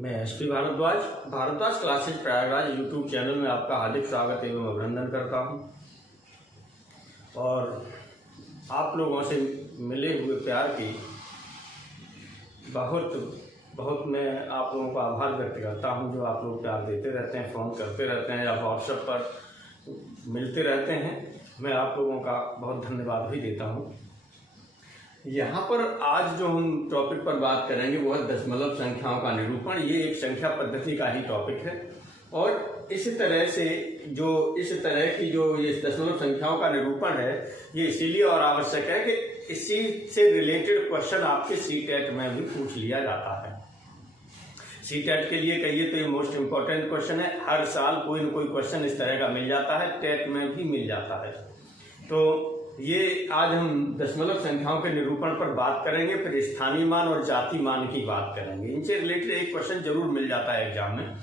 मैं SP Bhardwaj Bhardwaj classes Prayagraj YouTube channel में आपका हार्दिक स्वागत एवं अभिनंदन करता हूं। और आप लोगों से मिले हुए प्यार की बहुत मैं आप लोगों का आभार व्यक्त करता हूं, जो आप लोग प्यार देते रहते हैं, फ़ोन करते रहते हैं या व्हाट्सएप पर मिलते रहते हैं। मैं आप लोगों का बहुत धन्यवाद भी देता हूं। यहाँ पर आज जो हम टॉपिक पर बात करेंगे वो है दशमलव संख्याओं का निरूपण। ये एक संख्या पद्धति का ही टॉपिक है और इस तरह की जो ये दशमलव संख्याओं का निरूपण है, ये इसीलिए और आवश्यक है कि इसी से रिलेटेड क्वेश्चन आपके सीटेट में भी पूछ लिया जाता है। सीटेट के लिए कहिए तो ये मोस्ट इम्पोर्टेंट क्वेश्चन है। हर साल कोई न कोई क्वेश्चन इस तरह का मिल जाता है, टेट में भी मिल जाता है। तो ये आज हम दशमलव संख्याओं के निरूपण पर बात करेंगे, फिर स्थानीय मान और जाति मान की बात करेंगे। इनसे रिलेटेड एक क्वेश्चन जरूर मिल जाता है एग्जाम में।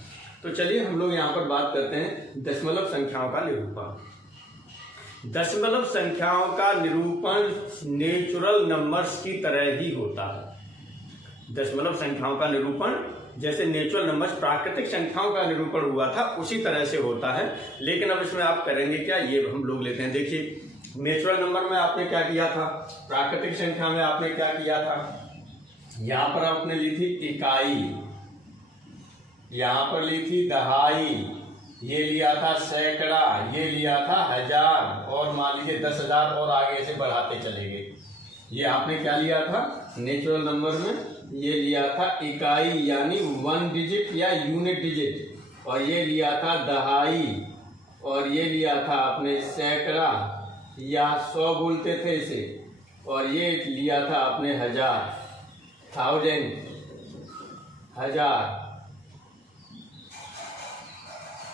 तो चलिए हम लोग यहाँ पर बात करते हैं दशमलव संख्याओं का निरूपण। दशमलव संख्याओं का निरूपण नेचुरल नंबर्स की तरह ही होता है। दशमलव संख्याओं का निरूपण जैसे नेचुरल नंबर्स प्राकृतिक संख्याओं का निरूपण हुआ था उसी तरह से होता है। लेकिन अब इसमें आप करेंगे क्या, ये हम लोग लेते हैं। देखिए, नेचुरल नंबर में आपने क्या किया था, प्राकृतिक संख्या में आपने क्या किया था, यहां पर आपने ली थी इकाई, यहां पर ली थी दहाई, ये लिया था सैकड़ा, ये लिया था हजार, और मान लीजिए 10,000 और आगे से बढ़ाते चले गए। ये आपने क्या लिया था नेचुरल नंबर में, ये लिया था इकाई यानी 1 डिजिट या यूनिट डिजिट, और ये लिया था दहाई, और ये लिया था आपने सैकड़ा या 100 बोलते थे इसे, और ये लिया था आपने हजार, 1000, हजार।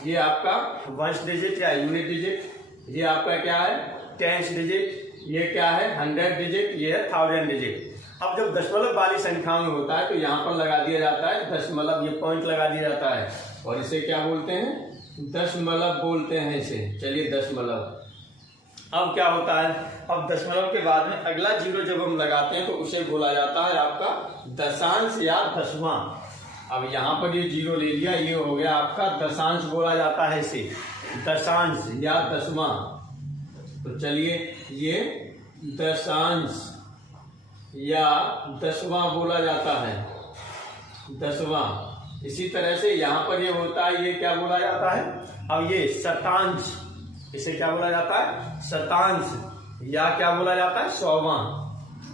ये आपका 1 डिजिट या यूनिट डिजिट, ये आपका क्या है 10 डिजिट, ये क्या है 100 डिजिट, ये है 1000 डिजिट। अब जब दशमलव वाली संख्याओं में होता है तो यहाँ पर लगा दिया जाता है दशमलव, ये पॉइंट लगा दिया जाता है, और इसे क्या बोलते हैं, दशमलव बोलते हैं इसे। चलिए दशमलव। अब क्या होता है, अब दशमलव के बाद में अगला जीरो जब हम लगाते हैं तो उसे बोला जाता है आपका दशांश या दसवां। अब यहाँ पर ये जीरो ले लिया, ये हो गया आपका दशांश, बोला जाता है इसे दशांश या दसवां। तो चलिए ये दशांश या दसवां बोला जाता है, दसवां। इसी तरह से यहाँ पर ये होता है, ये क्या बोला जाता है, अब ये शतांश, इसे क्या बोला जाता है शतांश, या क्या बोला जाता है 100वां,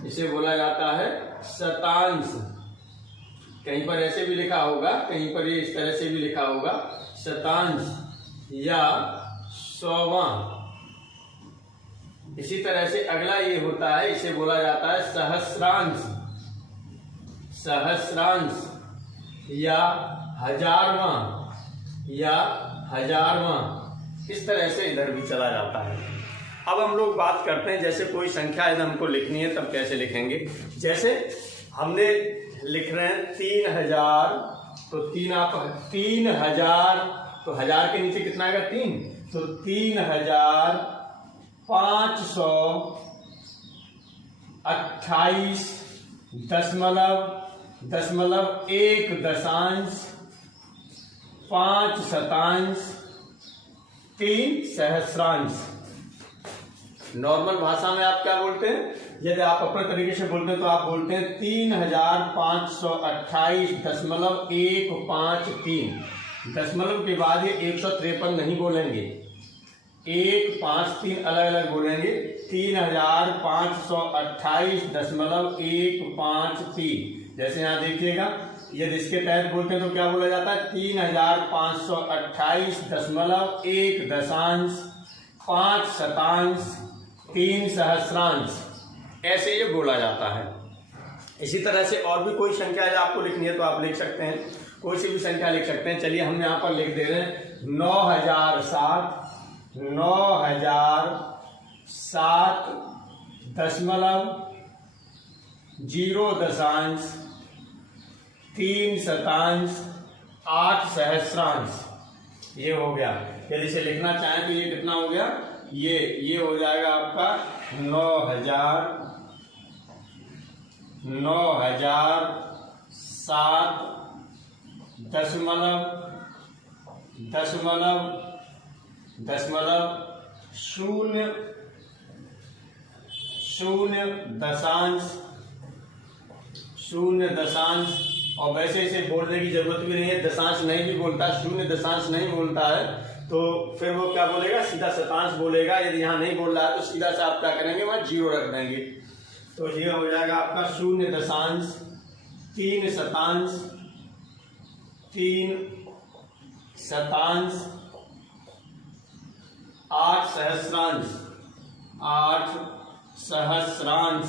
इसे बोला जाता है शतांश। कहीं पर ऐसे भी लिखा होगा, कहीं पर ये इस तरह से भी लिखा होगा शतांश या 100वां। इसी तरह से अगला ये होता है, इसे बोला जाता है सहस्रांश, सहस्रांश या हजारवां या हजारवां। इस तरह से इधर भी चला जाता है। अब हम लोग बात करते हैं, जैसे कोई संख्या यदि हमको लिखनी है तब कैसे लिखेंगे। जैसे हमने लिख रहे हैं 3000, तो 3000, तो हजार के नीचे कितना आएगा 3, तो 3528 दशमलव 1 दशांश 5 शतांश 3 सहस्रांश। नॉर्मल भाषा में आप क्या बोलते हैं, यदि आप अपने तरीके से बोलते हैं तो आप बोलते हैं 3528.153। दशमलव के बाद ये 153 नहीं बोलेंगे, 153 अलग अलग बोलेंगे। 3528.153। जैसे यहाँ देखिएगा, यदि इसके तहत बोलते हैं तो क्या बोला जाता है 3528.1 दशांश 5 शतांश 3 सहस्रांश, ऐसे ये बोला जाता है। इसी तरह से और भी कोई संख्या यदि आपको लिखनी है तो आप लिख सकते हैं, कोई सी भी संख्या लिख सकते हैं। चलिए हम यहाँ पर लिख दे रहे हैं 9007 दशमलव 0 दशांश 3 शतांश 8 सहस्रांश, ये हो गया। यदि इसे लिखना चाहें तो ये कितना हो गया, ये हो जाएगा आपका 9007 दशमलव दशमलव दशमलव शून्य शून्य दशांश और वैसे इसे बोलने की जरूरत भी नहीं है, दशांश नहीं भी बोलता, शून्य दशांश नहीं बोलता है तो फिर वो क्या बोलेगा, सीधा शतांश बोलेगा। यदि यहाँ नहीं बोल रहा है तो सीधा से आप क्या करेंगे, वहाँ 0 रख देंगे। तो ये हो जाएगा आपका 0.3 शतांश 3 शतांश 8 सहस्रांश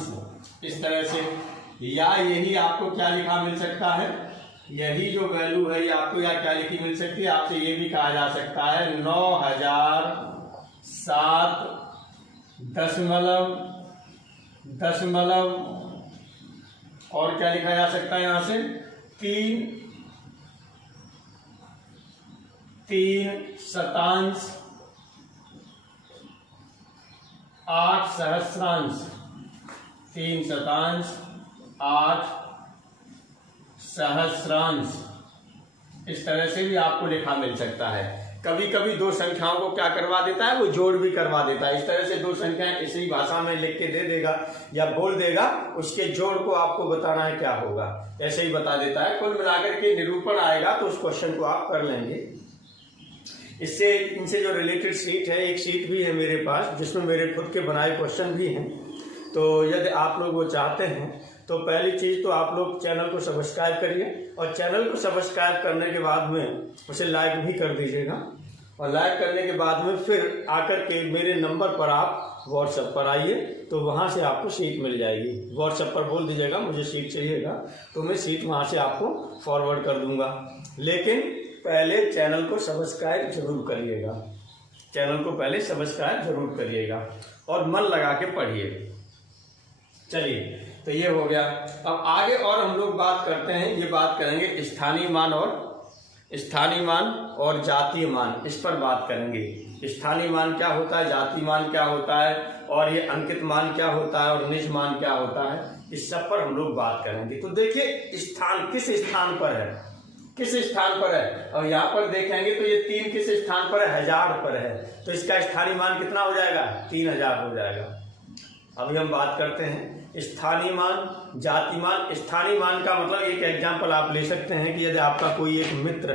इस तरह से। या यही आपको क्या लिखा मिल सकता है, यही जो वैल्यू है ये आपको या क्या लिखी मिल सकती है, आपसे ये भी कहा जा सकता है 9007 दशमलव और क्या लिखा जा सकता है यहाँ से 3 शतांश 8 सहस्रांश 3 शतांश 8 सहस्रांश इस तरह से भी आपको लिखा मिल सकता है। कभी कभी दो संख्याओं को क्या करवा देता है, वो जोड़ भी करवा देता है। इस तरह से दो संख्याएं इसी भाषा में लिख के दे देगा या बोल देगा, उसके जोड़ को आपको बताना है क्या होगा, ऐसे ही बता देता है। कुल मिलाकर के निरूपण आएगा तो उस क्वेश्चन को आप कर लेंगे। इससे इनसे जो रिलेटेड शीट है, एक शीट भी है मेरे पास जिसमें मेरे खुद के बनाए क्वेश्चन भी हैं। तो यदि आप लोग वो चाहते हैं तो पहली चीज़ तो आप लोग चैनल को सब्सक्राइब करिए और चैनल को सब्सक्राइब करने के बाद में उसे लाइक भी कर दीजिएगा। और लाइक करने के बाद में फिर आकर के मेरे नंबर पर आप व्हाट्सएप पर आइए तो वहाँ से आपको शीट मिल जाएगी। व्हाट्सएप पर बोल दीजिएगा मुझे शीट चाहिएगा तो मैं शीट वहाँ से आपको फॉरवर्ड कर दूँगा। लेकिन पहले चैनल को सब्सक्राइब जरूर करिएगा, चैनल को पहले सब्सक्राइब जरूर करिएगा और मन लगा के पढ़िए। चलिए, तो ये हो गया। अब आगे और हम लोग बात करते हैं, ये बात करेंगे स्थानीय मान और जातीय मान, इस पर बात करेंगे। स्थानीय मान क्या होता है, जातीय मान क्या होता है और ये अंकित मान क्या होता है और निज मान क्या होता है, इस सब पर हम लोग बात करेंगे। तो देखिए स्थान किस स्थान पर है, किस स्थान पर है, और यहाँ पर देखेंगे तो ये 3 किस स्थान पर है, 1000 पर है। तो इसका स्थानीय मान कितना हो जाएगा, 3000 हो जाएगा। अभी हम बात करते हैं स्थानीय मान जातीय मान। स्थानीय मान का मतलब एक एग्जांपल आप ले सकते हैं कि यदि आपका कोई एक मित्र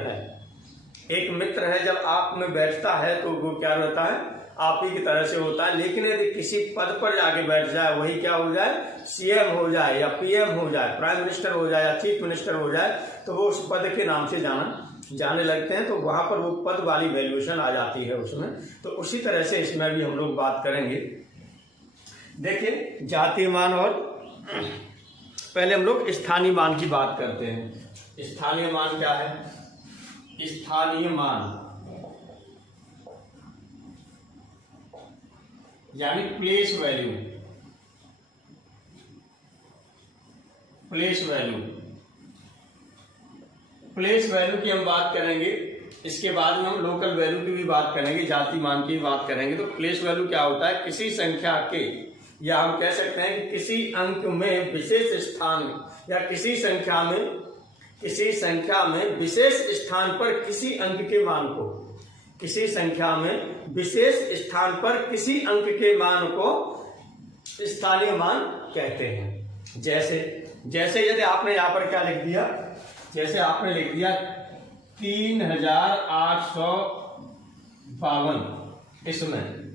है, जब आप में बैठता है तो वो क्या रहता है, आप ही की तरह से होता है। लेकिन यदि किसी पद पर जाके बैठ जाए, वही क्या हो जाए, सीएम हो जाए या पीएम हो जाए, प्राइम मिनिस्टर हो जाए या चीफ मिनिस्टर हो जाए, तो वो उस पद के नाम से जाने लगते हैं। तो वहां पर वो पद वाली वैल्यूएशन आ जाती है उसमें। तो उसी तरह से इसमें भी हम लोग बात करेंगे। देखिए जातीय मान और पहले हम लोग स्थानीय मान की बात करते हैं। स्थानीय मान क्या है, स्थानीय मान यानी प्लेस वैल्यू। प्लेस वैल्यू की हम बात करेंगे, इसके बाद में हम लोकल वैल्यू की भी बात करेंगे, जातीय मान की बात करेंगे। तो प्लेस वैल्यू क्या होता है, किसी संख्या के, या हम कह सकते हैं कि किसी अंक में विशेष स्थान या किसी संख्या में विशेष स्थान पर किसी अंक के मान को, किसी संख्या में विशेष स्थान पर किसी अंक के मान को स्थानीय मान कहते हैं। जैसे यदि आपने यहाँ पर क्या लिख दिया, जैसे आपने लिख दिया 3852 इसमें।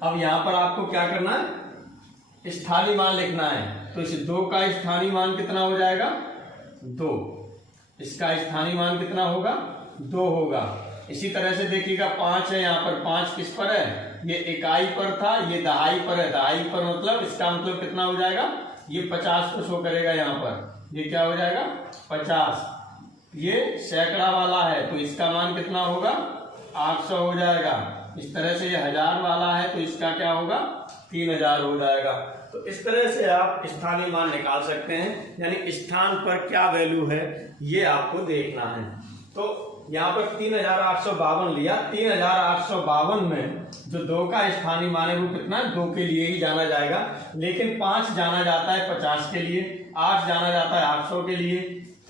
अब यहां पर आपको क्या करना है, स्थानीय मान लिखना है। तो इस 2 का स्थानीय मान कितना हो जाएगा, 2। इसका स्थानीय मान कितना होगा, 2 होगा। इसी तरह से देखिएगा 5 है, यहाँ पर 5 किस पर है, ये इकाई पर था, ये दहाई पर है। दहाई पर मतलब इसका मतलब कितना हो जाएगा, ये 50 को शो करेगा। यहाँ पर ये क्या हो जाएगा, 50। ये सैकड़ा वाला है तो इसका मान कितना होगा, 800 हो जाएगा। इस तरह से ये 1000 वाला है तो इसका क्या होगा, 3000 हो जाएगा। तो इस तरह से आप स्थानीय मान निकाल सकते हैं, यानी स्थान पर क्या वैल्यू है ये आपको देखना है। तो यहाँ पर 3852 लिया। 3852 में जो 2 का स्थानीय मान है वो कितना, 2 के लिए ही जाना जाएगा। लेकिन 5 जाना जाता है 50 के लिए, 8 जाना जाता है 800 के लिए,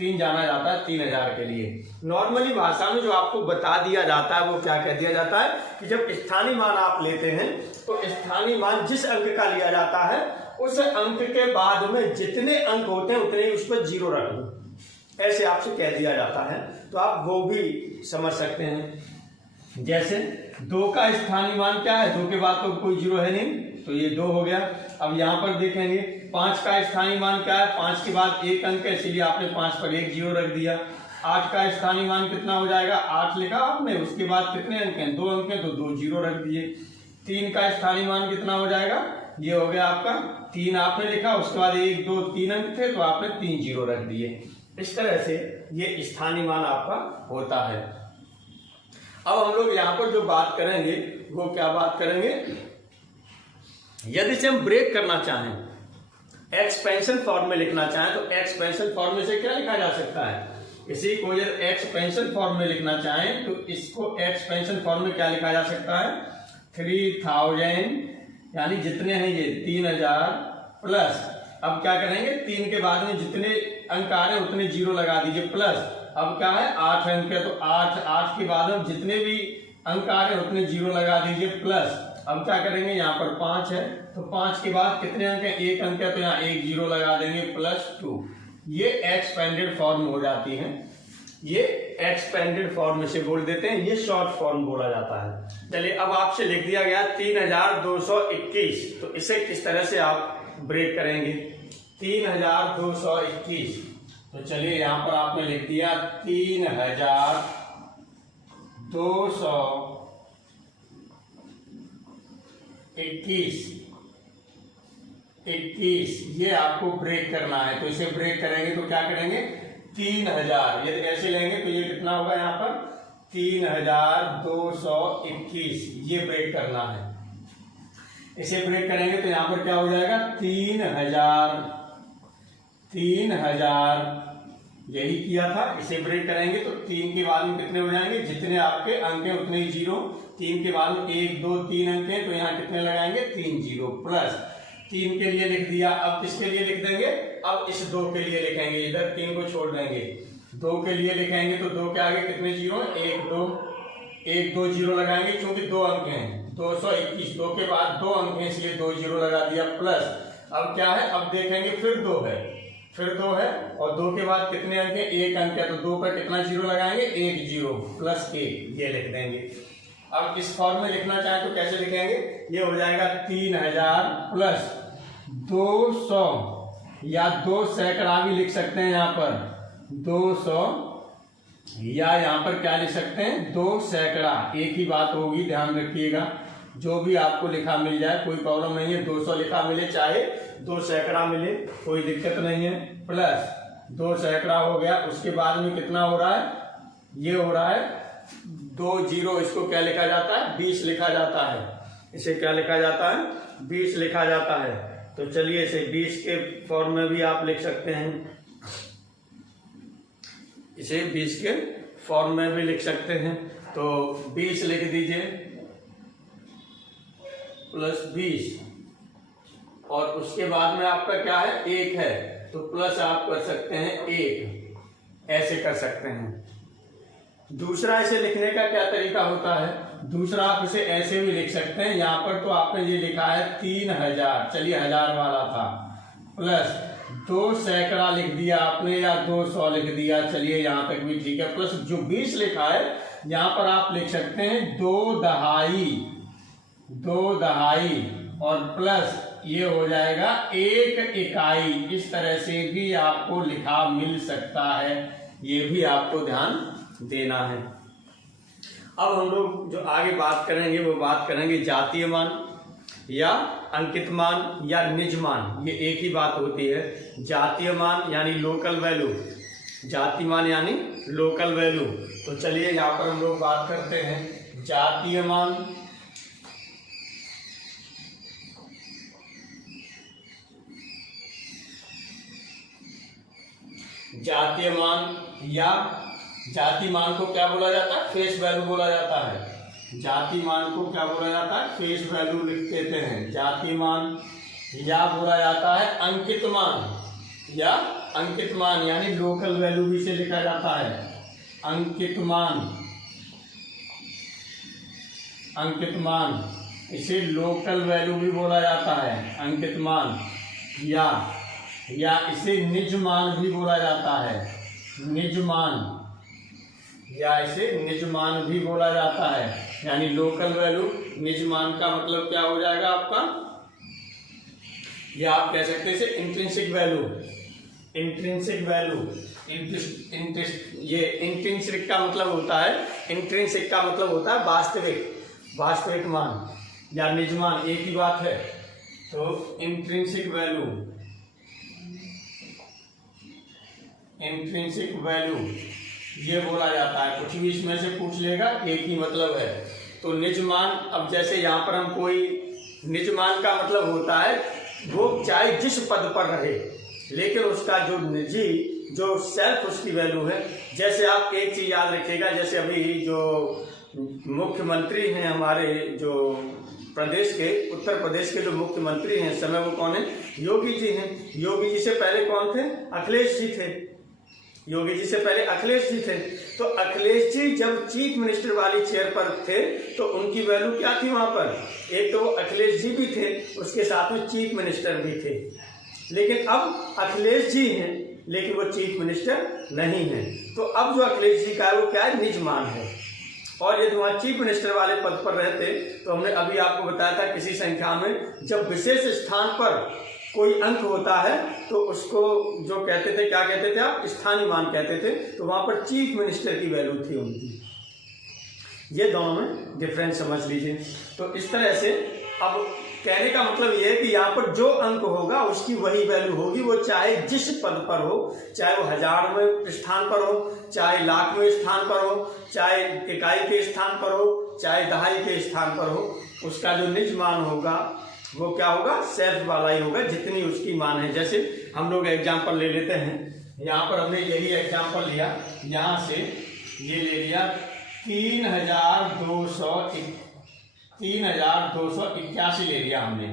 3 जाना जाता है 3000 के लिए। नॉर्मली भाषा में जो आपको बता दिया जाता है वो क्या कह दिया जाता है कि जब स्थानीय मान आप लेते हैं तो स्थानीय मान जिस अंक का लिया जाता है उस अंक के बाद में जितने अंक होते हैं उतने ही उस पर 0 रख दो, ऐसे आपसे कह दिया जाता है। तो आप वो भी समझ सकते हैं। जैसे 2 का स्थानीय मान क्या है, 2 के बाद तो कोई 0 है नहीं, तो ये 2 हो गया। अब यहाँ पर देखेंगे 5 का स्थानीय मान क्या है, 5 के बाद 1 अंक है, इसलिए आपने 5 पर 1 0 रख दिया। 8 का स्थानीय मान कितना हो जाएगा, 8 लिखा आपने, उसके बाद कितने अंक हैं, 2 अंक हैं, तो 2 0 रख दिए। 3 का स्थानीय मान कितना हो जाएगा, ये हो गया आपका 3 आपने लिखा, उसके बाद 1 2 3 अंक थे तो आपने 3 0 रख दिए। इस तरह से ये स्थानीय मान आपका होता है। अब हम लोग यहाँ पर जो बात करेंगे वो क्या बात करेंगे, यदि से हम ब्रेक करना चाहें, एक्सपेंशन फॉर्म में लिखना चाहें तो एक्सपेंशन फॉर्म में से क्या लिखा जा सकता है, इसी को यदि एक्सपेंशन फॉर्म में लिखना चाहें तो इसको एक्सपेंशन फॉर्म में क्या लिखा जा सकता है, 3000 यानी जितने हैं ये 3000 प्लस, अब क्या करेंगे 3 के बाद में जितने अंक आ रहे हैं उतने 0 लगा दीजिए, प्लस अब क्या है 8 अंक है तो 8 के बाद में जितने भी अंक आ रहे हैं उतने 0 लगा दीजिए, प्लस अब क्या करेंगे यहाँ पर 5 है तो 5 के बाद कितने अंक है, 1 अंक है तो यहाँ 1 0 लगा देंगे, +2। ये एक्सपेंडेड फॉर्म हो जाती है, ये एक्सपेंडेड फॉर्म से बोल देते हैं, ये शॉर्ट फॉर्म बोला जाता है। चलिए अब आपसे लिख दिया गया 3221, तो इसे किस तरह से आप ब्रेक करेंगे, 3221, तो चलिए यहाँ पर आपने लिख दिया 3221, ये आपको ब्रेक करना है। तो इसे ब्रेक करेंगे तो क्या करेंगे, 3000 यदि ऐसे लेंगे तो ये कितना होगा, यहाँ पर 3221, ये ब्रेक करना है। इसे ब्रेक करेंगे तो यहाँ पर क्या हो जाएगा, 3000 यही किया था। इसे ब्रेक करेंगे तो 3 के बाद में कितने हो जाएंगे, जितने आपके अंक हैं उतने ही 0, 3 के बाद में 1 2 3 अंक हैं तो यहाँ कितने लगाएंगे, 3 0, प्लस 3 के लिए लिख दिया। अब किसके लिए लिख देंगे, अब इस 2 के लिए लिखेंगे, इधर 3 को छोड़ देंगे, 2 के लिए लिखेंगे तो 2 के आगे कितने 0, 1 2 0 लगाएंगे क्योंकि 2 अंक हैं, 221, 2 के बाद 2 अंक हैं इसलिए 2 0 लगा दिया, प्लस अब क्या है, अब देखेंगे फिर 2 है और 2 के बाद कितने अंक हैं, 1 अंक है तो 2 पर कितना 0 लगाएंगे, 1 0 प्लस 1, ये लिख देंगे। अब इस फॉर्म में लिखना चाहें तो कैसे लिखेंगे, ये हो जाएगा 3000 प्लस 200 या 2 सैकड़ा भी लिख सकते हैं, यहाँ पर 200 या यहाँ पर क्या लिख सकते हैं, 2 सैकड़ा, एक ही बात होगी, ध्यान रखिएगा। जो भी आपको लिखा मिल जाए कोई प्रॉब्लम नहीं है, 200 लिखा मिले चाहे 2 सैकड़ा मिले कोई दिक्कत नहीं है, प्लस 2 सैकड़ा हो गया। उसके बाद में कितना हो रहा है, ये हो रहा है 2 0, इसको क्या लिखा जाता है, 20 लिखा जाता है। इसे क्या लिखा जाता है, 20 लिखा जाता है। तो चलिए इसे 20 के फॉर्म में भी आप लिख सकते हैं, इसे 20 के फॉर्म में भी लिख सकते हैं। तो 20 लिख दीजिए प्लस 20 और उसके बाद में आपका क्या है, 1 है तो प्लस आप कर सकते हैं 1, ऐसे कर सकते हैं। दूसरा इसे लिखने का क्या तरीका होता है, दूसरा आप इसे ऐसे भी लिख सकते हैं। यहाँ पर तो आपने ये लिखा है 3000, चलिए 1000 वाला था, प्लस 2 सैकड़ा लिख दिया आपने या 200 लिख दिया, चलिए यहाँ तक भी ठीक है। प्लस जो 20 लिखा है यहाँ पर आप लिख सकते हैं 2 दहाई और प्लस ये हो जाएगा 1 इकाई। इस तरह से भी आपको लिखा मिल सकता है, ये भी आपको ध्यान देना है। अब हम लोग जो आगे बात करेंगे वो बात करेंगे जातीय मान या अंकित मान या निज मान, ये एक ही बात होती है। जातीय मान यानी लोकल वैल्यू, जातीय मान यानी लोकल वैल्यू। तो चलिए यहाँ पर हम लोग बात करते हैं जातीय मान। जातीय मान या जातीय मान को क्या बोला जाता है, फेस वैल्यू बोला जाता है। जातीय मान को क्या बोला जाता है, फेस वैल्यू लिख देते हैं जातीय मान, या बोला जाता है अंकित मान या अंकित मान यानी लोकल वैल्यू भी इसे लिखा जाता है, अंकित मान, अंकित मान, इसे लोकल वैल्यू भी बोला जाता है, अंकित मान, या इसे निज मान भी बोला जाता है, निज मान, या इसे निज मान भी बोला जाता है। यानी लोकल वैल्यू निज मान का मतलब क्या हो जाएगा आपका, या आप कह सकते हैं इसे इंट्रिंसिक वैल्यू, इंट्रिंसिक वैल्यू, ये इंट्रिंसिक का मतलब होता है, इंट्रिंसिक का मतलब होता है वास्तविक, वास्तविक मान या निज मान, एक ही बात है। तो इंट्रिंसिक वैल्यू, इंट्रिंसिक वैल्यू ये बोला जाता है। कुछ भी इसमें से पूछ लेगा एक ही मतलब है। तो निज मान, अब जैसे यहाँ पर हम कोई निज मान का मतलब होता है वो चाहे जिस पद पर रहे, लेकिन उसका जो निजी, जो सेल्फ उसकी वैल्यू है। जैसे आप एक चीज याद रखिएगा, जैसे अभी जो मुख्यमंत्री हैं हमारे, जो प्रदेश के, उत्तर प्रदेश के जो मुख्यमंत्री हैं इस समय, वो कौन है, योगी जी हैं। योगी जी से पहले कौन थे, अखिलेश जी थे। योगी जी से पहले अखिलेश जी थे। तो अखिलेश जी जब चीफ मिनिस्टर वाली चेयर पर थे तो उनकी वैल्यू क्या थी वहां पर, एक तो अखिलेश जी भी थे, उसके साथ में चीफ मिनिस्टर भी थे। लेकिन अब अखिलेश जी हैं लेकिन वो चीफ मिनिस्टर नहीं है। तो अब जो अखिलेश जी का है वो क्या है, निज मान है। और यदि वहाँ चीफ मिनिस्टर वाले पद पर रहते तो हमने अभी आपको बताया था किसी संख्या में जब विशेष स्थान पर कोई अंक होता है तो उसको जो कहते थे, क्या कहते थे आप, स्थानीय मान कहते थे। तो वहां पर चीफ मिनिस्टर की वैल्यू थी उनकी। ये दोनों में डिफरेंस समझ लीजिए। तो इस तरह से अब कहने का मतलब ये है कि यहाँ पर जो अंक होगा उसकी वही वैल्यू होगी, वो चाहे जिस पद पर हो, चाहे वो हजारवें स्थान पर हो, चाहे लाखवें स्थान पर हो, चाहे इकाई के स्थान पर हो, चाहे दहाई के स्थान पर हो, उसका जो निज मान होगा वो क्या होगा, सेल्फ वाला ही होगा, जितनी उसकी मान है। जैसे हम लोग एग्जाम्पल ले लेते हैं, यहाँ पर हमने यही एग्जाम्पल लिया, यहाँ से ये ले लिया 3281 ले लिया हमने।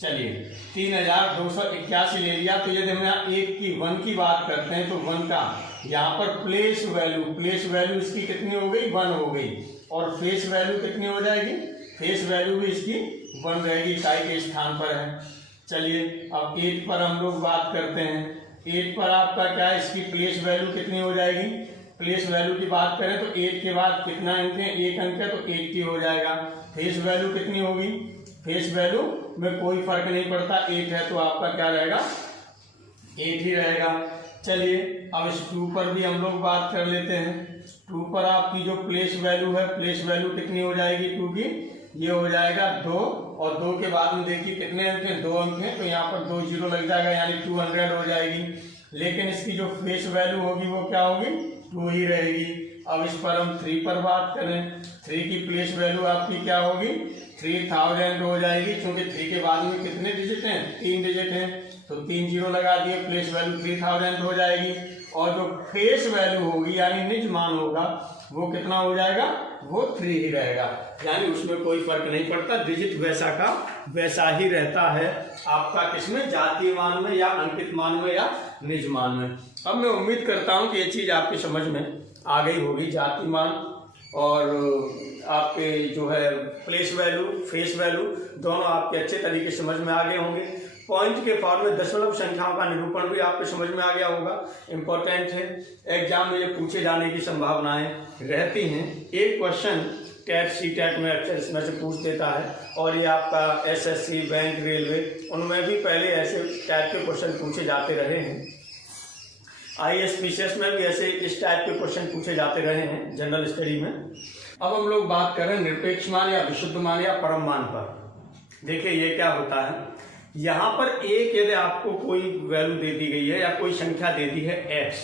चलिए 3281 ले लिया। तो यदि हम एक की 1 की बात करते हैं तो 1 का यहाँ पर प्लेस वैल्यू इसकी कितनी हो गई, 1 हो गई। और फेस वैल्यू कितनी हो जाएगी, फेस वैल्यू भी इसकी 1 रहेगी, इकाई के स्थान पर है। चलिए अब 8 पर हम लोग बात करते हैं। 8 पर आपका क्या है, इसकी प्लेस वैल्यू कितनी हो जाएगी, प्लेस वैल्यू की बात करें तो 8 के बाद कितना अंक है, 1 अंक है तो 80 हो जाएगा। फेस वैल्यू कितनी होगी, फेस वैल्यू में कोई फर्क नहीं पड़ता, 8 है तो आपका क्या रहेगा, 8 ही रहेगा। चलिए अब इस 2 पर भी हम लोग बात कर लेते हैं। 2 पर आपकी जो प्लेस वैल्यू है, प्लेस वैल्यू कितनी हो जाएगी 2 की, ये हो जाएगा 2। और 2 के बाद में देखिए कितने अंक हैं, 2 अंक हैं, तो यहाँ पर 2 जीरो लग जाएगा, यानी 200 हो जाएगी। लेकिन इसकी जो फेस वैल्यू होगी वो क्या होगी, 2 ही रहेगी। अब इस पर हम 3 पर बात करें, 3 की प्लेस वैल्यू आपकी क्या होगी, 3000 हो जाएगी, क्योंकि 3 के बाद में कितने डिजिट हैं, 3 डिजिट हैं, तो 3 जीरो लगा दिए, प्लेस वैल्यू 3000 हो जाएगी। और जो फेस वैल्यू होगी यानी निज मान होगा वो कितना हो जाएगा, वो 3 ही रहेगा, यानी उसमें कोई फर्क नहीं पड़ता, डिजिट वैसा का वैसा ही रहता है आपका, किसमें, जातीय मान में या अंकित मान में या निज मान में। अब मैं उम्मीद करता हूं कि ये चीज आपकी समझ में आ गई होगी, जातीय मान और आपके जो है प्लेस वैल्यू, फेस वैल्यू दोनों आपके अच्छे तरीके से समझ में आ गए होंगे। पॉइंट के फॉर्म में दशमलव संख्याओं का निरूपण भी आपको समझ में आ गया होगा, इम्पोर्टेंट है, एग्जाम में ये पूछे जाने की संभावनाएं रहती हैं। एक क्वेश्चन टैट CTET में अक्सर इसमें से पूछ देता है, और ये आपका SSC, बैंक, रेलवे, उनमें भी पहले ऐसे टाइप के क्वेश्चन पूछे जाते रहे हैं। IAS PCS में भी ऐसे इस टाइप के क्वेश्चन पूछे जाते रहे हैं जनरल स्टडी में। अब हम लोग बात करें निरपेक्ष मान या विशुद्ध मान या परम मान पर। देखिए ये क्या होता है, यहाँ पर एक यदि आपको कोई वैल्यू दे दी गई है या कोई संख्या दे दी है x,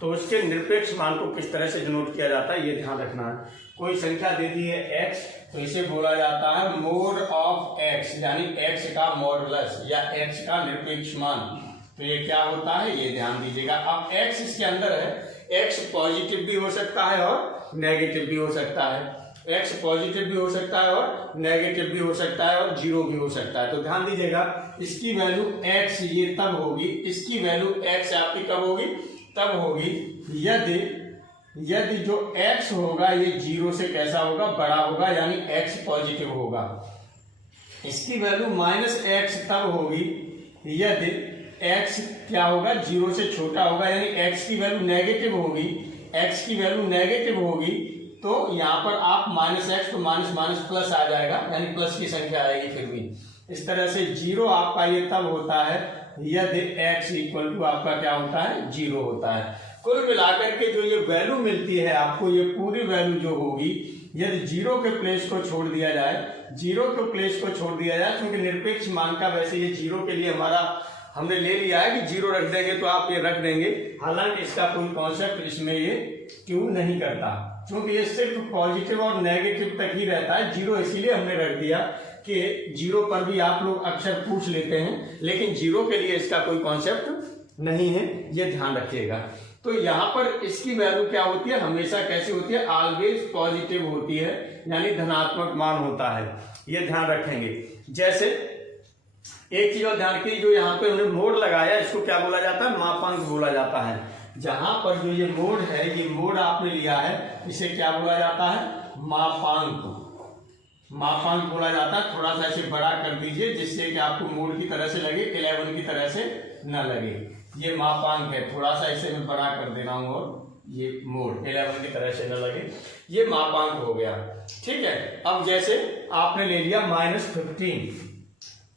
तो उसके निरपेक्ष मान को किस तरह से डिनोट किया जाता है ये ध्यान रखना है। कोई संख्या दे दी है x, तो इसे बोला जाता है मोड ऑफ x, यानी x का मॉडुलस या x का निरपेक्ष मान। तो ये क्या होता है ये ध्यान दीजिएगा। अब x इसके अंदर है, x पॉजिटिव भी हो सकता है और नेगेटिव भी हो सकता है। एक्स पॉजिटिव भी हो सकता है और नेगेटिव भी हो सकता है और जीरो भी हो सकता है। तो ध्यान दीजिएगा, इसकी वैल्यू एक्स ये तब होगी, इसकी वैल्यू एक्स आपकी कब होगी, तब होगी यदि जो x होगा ये जीरो से कैसा होगा, बड़ा होगा, यानी x पॉजिटिव होगा। इसकी वैल्यू -x तब होगी यदि x क्या होगा, जीरो से छोटा होगा, यानी x की वैल्यू नेगेटिव होगी। x की वैल्यू नेगेटिव होगी तो यहाँ पर आप -x तो माइनस प्लस आ जाएगा, यानी प्लस की संख्या आएगी फिर भी। इस तरह से जीरो आपका ये तब होता है यदि x इक्वल टू आपका क्या होता है, जीरो होता है। कुल मिलाकर के जो ये वैल्यू मिलती है आपको, ये पूरी वैल्यू जो होगी, यदि जीरो के प्लेस को छोड़ दिया जाए, क्योंकि निरपेक्ष मान का वैसे ये जीरो के लिए हमने ले लिया है कि जीरो रख देंगे तो आप ये रख देंगे, हालांकि इसका कोई कॉन्सेप्ट इसमें ये क्यों नहीं करता, क्योंकि ये सिर्फ पॉजिटिव और नेगेटिव तक ही रहता है। जीरो इसीलिए हमने रख दिया कि जीरो पर भी आप लोग अक्सर पूछ लेते हैं, लेकिन जीरो के लिए इसका कोई कॉन्सेप्ट नहीं है, ये ध्यान रखिएगा। तो यहाँ पर इसकी वैल्यू क्या होती है, हमेशा कैसी होती है, ऑलवेज पॉजिटिव होती है, यानी धनात्मक मान होता है, ये ध्यान रखेंगे। जैसे एक चीज और ध्यान की, जो यहाँ पे उन्होंने मोड लगाया, इसको क्या बोला जाता है, मापांक बोला जाता है। जहां पर जो ये मोड है, ये मोड आपने लिया है, इसे क्या बोला जाता है, मापांक बोला जाता है। थोड़ा सा इसे बड़ा कर दीजिए जिससे कि आपको मोड की तरह से लगे, 11 की तरह से न लगे। ये मापांक है, थोड़ा सा इसे मैं बड़ा कर दे रहा हूं और ये मोड 11 की तरह से न लगे, ये मापांक हो गया। ठीक है, अब जैसे आपने ले लिया -15,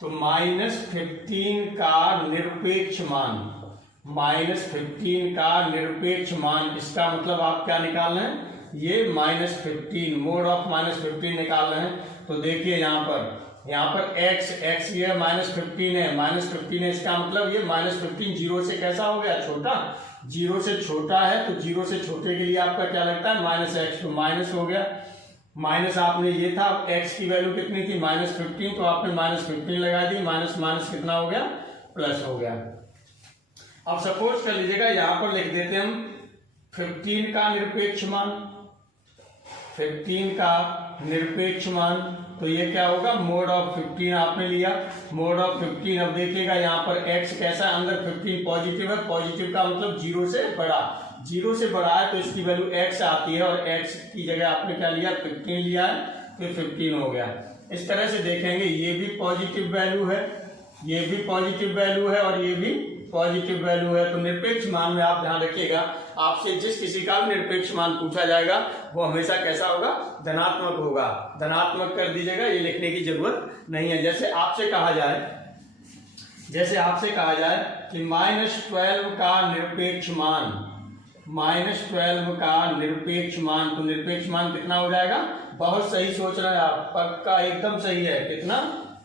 तो -15 का निरपेक्ष मान, -15 का निरपेक्ष मान, इसका मतलब आप क्या निकाल रहे हैं, ये -15, मोड ऑफ -15 निकाल रहे हैं। तो देखिए यहाँ पर x ये -15 है, -15 है, इसका मतलब ये -15 जीरो से कैसा हो गया, छोटा, जीरो से छोटा है, तो जीरो से छोटे के लिए आपका क्या लगता है, -x, तो माइनस हो गया। माइनस आपने ये था, x की वैल्यू कितनी थी, -15, तो आपने -15 लगा दी, माइनस कितना हो गया, प्लस हो गया। अब सपोज कर लीजिएगा, यहां पर लिख देते हैं हम 15 का निरपेक्ष मान, 15 का निरपेक्ष मान, तो ये क्या होगा, मोड ऑफ 15 आपने लिया, मोड ऑफ 15। अब देखिएगा यहाँ पर x कैसा, अंदर 15 पॉजिटिव है, पॉजिटिव का मतलब जीरो से बड़ा है, तो इसकी वैल्यू x आती है, और x की जगह आपने क्या लिया, 15 लिया है, तो 15 हो गया। इस तरह से देखेंगे, ये भी पॉजिटिव वैल्यू है, ये भी पॉजिटिव वैल्यू है, और ये भी पॉजिटिव वैल्यू है। तो निरपेक्ष मान में आप ध्यान रखिएगा, आपसे जिस किसी का निरपेक्ष मान पूछा जाएगा वो हमेशा कैसा होगा, धनात्मक होगा। धनात्मक कर दीजिएगा, ये लिखने की जरूरत नहीं है। जैसे आपसे कहा जाए कि -12 का निरपेक्ष मान, -12 का निरपेक्ष मान, तो निरपेक्ष मान कितना हो जाएगा, बहुत सही सोच रहे हैं आप, पक्का एकदम सही है, कितना,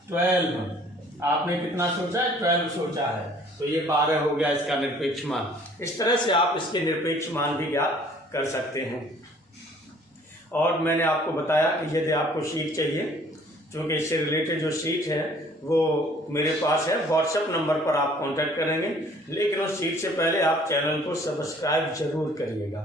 12, आपने कितना सोचा है, 12 सोचा है, तो ये 12 हो गया इसका निरपेक्ष मान। इस तरह से आप इसके निरपेक्ष मान भी ज्ञात कर सकते हैं। और मैंने आपको बताया कि यदि आपको शीट चाहिए, क्योंकि इससे रिलेटेड जो शीट है वो मेरे पास है, व्हाट्सएप नंबर पर आप कांटेक्ट करेंगे, लेकिन उस शीट से पहले आप चैनल को सब्सक्राइब जरूर करिएगा।